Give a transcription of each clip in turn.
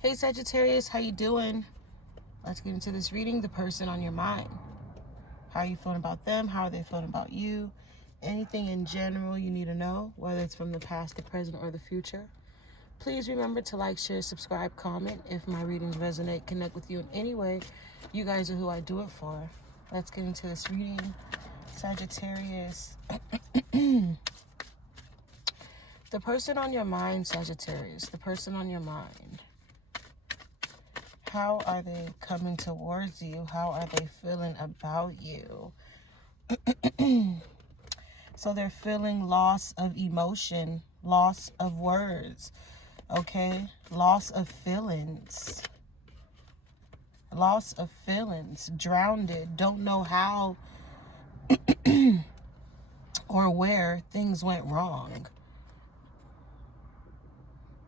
Hey Sagittarius, how you doing? Let's get into this reading. The person on your mind. How are you feeling about them? How are they feeling about you? Anything in general you need to know, whether it's from the past, the present, or the future. Please remember to like, share, subscribe, comment. If my readings resonate, connect with you in any way, you guys are who I do it for. Let's get into this reading. Sagittarius. The person on your mind, Sagittarius. The person on your mind. How are they coming towards you? How are they feeling about you? So they're feeling loss of emotion, loss of words, okay? Loss of feelings. Loss of feelings, drowned, don't know how or where things went wrong.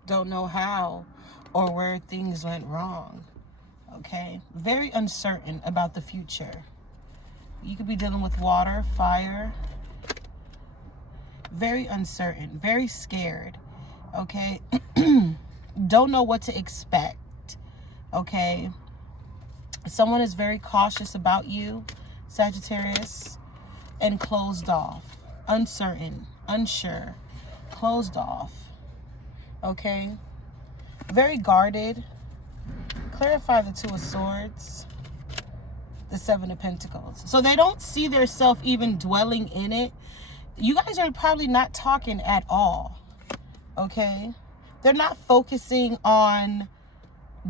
Don't know how or where things went wrong. Okay, very uncertain about the future. You could be dealing with water, fire. Very uncertain, very scared. Okay, don't know what to expect. Okay, someone is very cautious about you, Sagittarius, and closed off, uncertain, unsure, closed off. Okay, very guarded. Clarify the Two of Swords, the Seven of Pentacles. So they don't see their self even dwelling in it. You guys are probably not talking at all, okay? They're not focusing on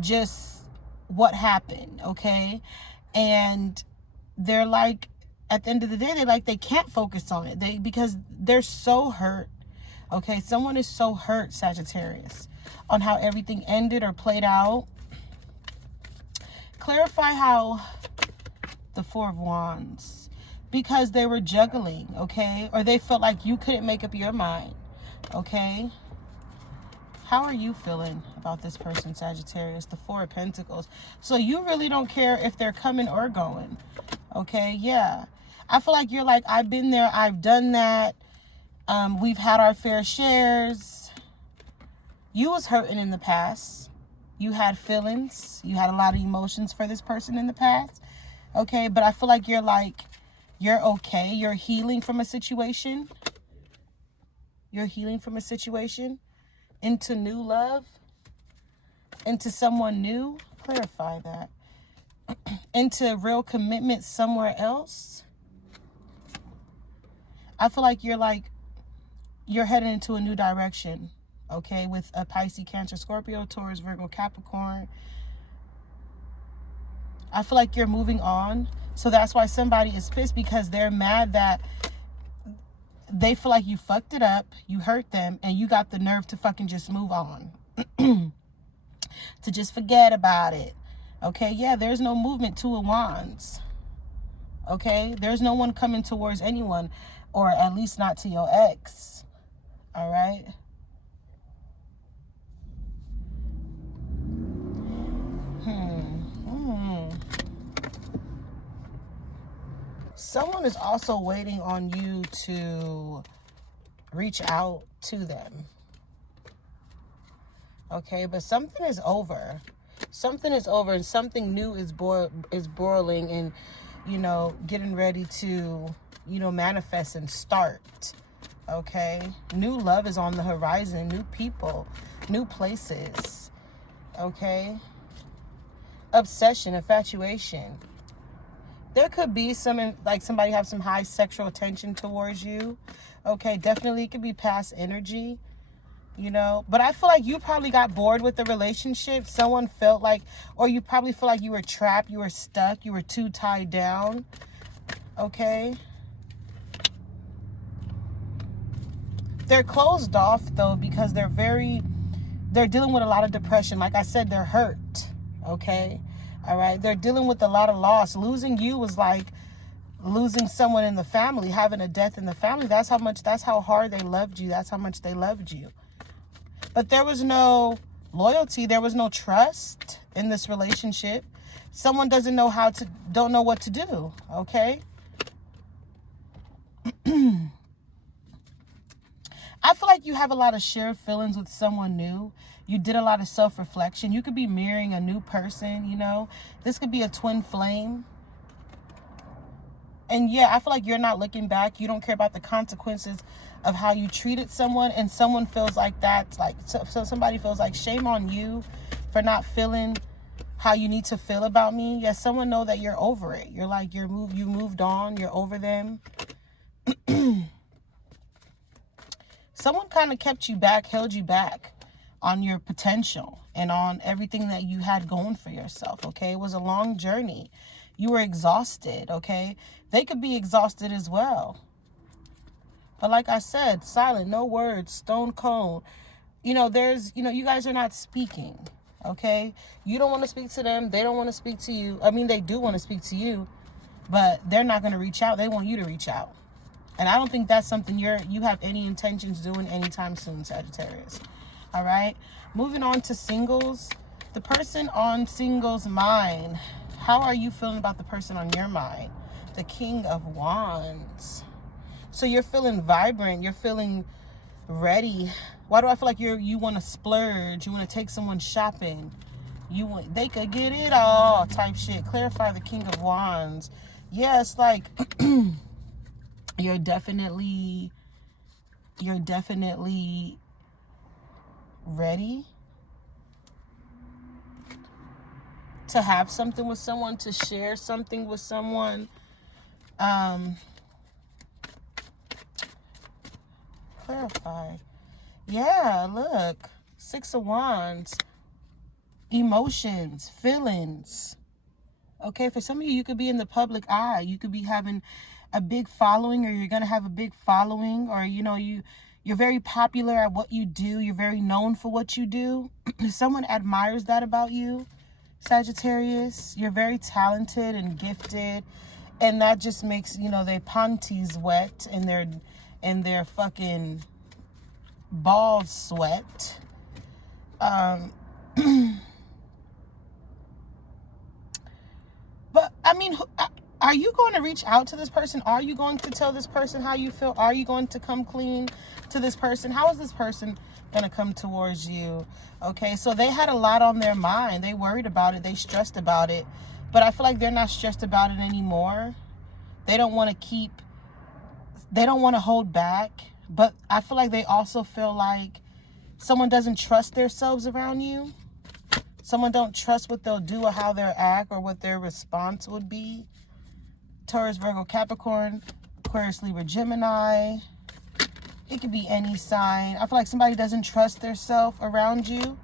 just what happened, okay? And they're like, at the end of the day, they can't focus on it because they're so hurt, okay? Someone is so hurt, Sagittarius, on how everything ended or played out. Clarify how the Four of Wands, because they were juggling, okay? Or they felt like you couldn't make up your mind, okay? How are you feeling about this person, Sagittarius? The Four of Pentacles. So you really don't care if they're coming or going, okay? Yeah. I feel like you're like, I've been there, I've done that. We've had our fair shares. You was hurting in the past. You had feelings. You had a lot of emotions for this person in the past. Okay, but I feel like you're okay. You're healing from a situation. You're healing from a situation into new love, into someone new. Clarify that. Into real commitment somewhere else. I feel like you're heading into a new direction. Okay, with a Pisces, Cancer, Scorpio, Taurus, Virgo, Capricorn. I feel like you're moving on. So that's why somebody is pissed, because they're mad that they feel like you fucked it up, you hurt them, and you got the nerve to fucking just move on. To just forget about it. Okay, yeah, there's no movement. Two of Wands. Okay, there's no one coming towards anyone, or at least not to your ex. All right. Someone is also waiting on you to reach out to them. Okay, but something is over. Something is over, and something new is boiling and, getting ready to, manifest and start. Okay, new love is on the horizon, new people, new places. Okay, obsession, infatuation. There could be somebody have some high sexual attention towards you. Okay, definitely it could be past energy, But I feel like you probably got bored with the relationship. Someone felt like, or you probably feel like you were trapped, you were stuck, you were too tied down. Okay. They're closed off, though, because they're dealing with a lot of depression. Like I said, they're hurt. Okay. All right. They're dealing with a lot of loss. Losing you was like losing someone in the family, having a death in the family. That's how hard they loved you. That's how much they loved you. But there was no loyalty. There was no trust in this relationship. Someone don't know what to do. Okay. I feel like you have a lot of shared feelings with someone new. You did a lot of self-reflection. You could be mirroring a new person, you know. This could be a twin flame. And yeah, I feel like you're not looking back. You don't care about the consequences of how you treated someone. And someone feels like that's like, so somebody feels like shame on you for not feeling how you need to feel about me. Yes, someone know that you're over it. You're like, you moved on. You're over them. Someone kind of kept you back, held you back on your potential and on everything that you had going for yourself, okay? It was a long journey. You were exhausted, okay? They could be exhausted as well. But like I said, silent, no words, stone cold. You know, you guys are not speaking, okay? You don't want to speak to them. They don't want to speak to you. I mean, they do want to speak to you, but they're not going to reach out. They want you to reach out. And I don't think that's something you have any intentions doing anytime soon, Sagittarius. All right? Moving on to singles. The person on singles' mind. How are you feeling about the person on your mind? The King of Wands. So you're feeling vibrant. You're feeling ready. Why do I feel like you want to splurge? You want to take someone shopping. They could get it all type shit. Clarify the King of Wands. Yeah, it's like... You're definitely ready to have something with someone, to share something with someone. Clarify. Yeah, look. 6 of Wands. Emotions, feelings. Okay, for some of you, you could be in the public eye. You could be having a big following, or you're going to have a big following, or, you know, you're very popular at what you do. You're very known for what you do. Someone admires that about you, Sagittarius. You're very talented and gifted, and that just makes, you know, their panties wet and their fucking balls sweat. But, I mean, are you going to reach out to this person? Are you going to tell this person how you feel? Are you going to come clean to this person? How is this person going to come towards you? Okay, so they had a lot on their mind. They worried about it. They stressed about it. But I feel like they're not stressed about it anymore. They don't want to hold back. But I feel like they also feel like someone doesn't trust themselves around you. Someone don't trust what they'll do or how they'll act or what their response would be. Taurus, Virgo, Capricorn, Aquarius, Libra, Gemini. It could be any sign. I feel like somebody doesn't trust themselves around you.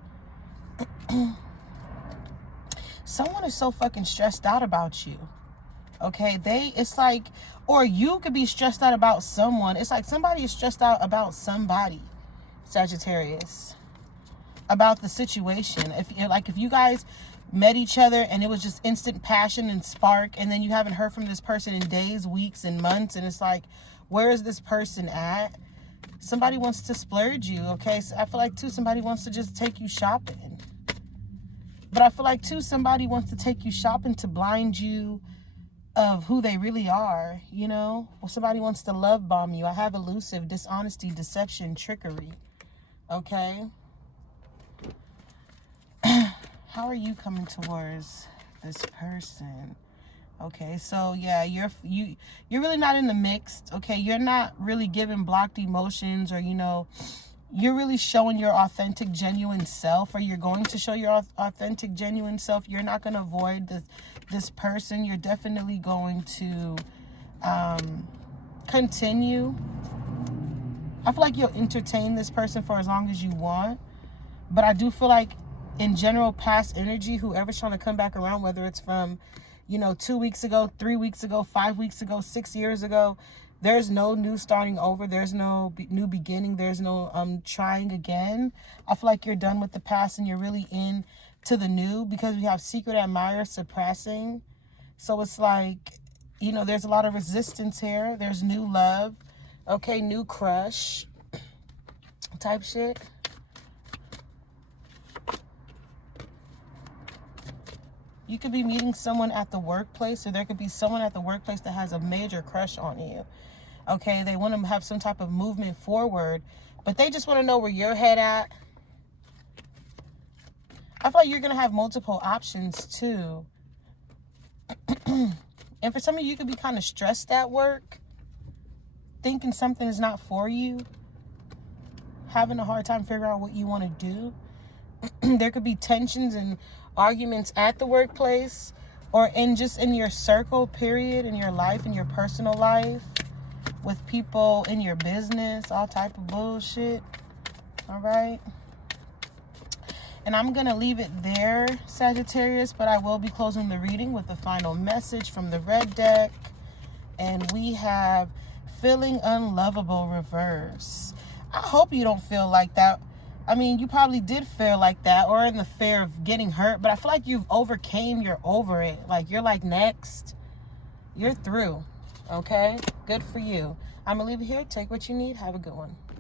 Someone is so fucking stressed out about you. Okay, it's like, or you could be stressed out about someone. It's like somebody is stressed out about somebody, Sagittarius, about the situation. If you guys met each other and it was just instant passion and spark, and then you haven't heard from this person in days, weeks, and months, and it's like, where is this person at? Somebody wants to splurge you, okay? So I feel like, too, somebody wants to just take you shopping. But I feel like, too, somebody wants to take you shopping to blind you of who they really are, you know? Or somebody wants to love bomb you. I have elusive, dishonesty, deception, trickery, okay? How are you coming towards this person? Okay, so yeah, you're really not in the mixed. Okay, you're not really giving blocked emotions, or, you know, you're really showing your authentic, genuine self, or you're going to show your authentic, genuine self. You're not going to avoid this person. You're definitely going to continue. I feel like you'll entertain this person for as long as you want, but I do feel like, in general, past energy, whoever's trying to come back around, whether it's from, you know, 2 weeks ago, 3 weeks ago, 5 weeks ago, 6 years ago, there's no new starting over. There's no new beginning. There's no trying again. I feel like you're done with the past and you're really in to the new, because we have secret admirer suppressing. So it's like, you know, there's a lot of resistance here. There's new love. Okay, new crush type shit. You could be meeting someone at the workplace, or there could be someone at the workplace that has a major crush on you. Okay, they want to have some type of movement forward, but they just want to know where your head at. I feel like you're going to have multiple options too. And for some of you, you could be kind of stressed at work, thinking something is not for you, having a hard time figuring out what you want to do. There could be tensions and arguments at the workplace, or in your circle, period, in your life, in your personal life, with people in your business, all type of bullshit. All right. And I'm going to leave it there, Sagittarius, but I will be closing the reading with the final message from the red deck. And we have feeling unlovable reverse. I hope you don't feel like that. I mean, you probably did feel like that, or in the fear of getting hurt, but I feel like you're over it. Like, you're like, next. You're through. Okay? Good for you. I'm going to leave it here. Take what you need. Have a good one.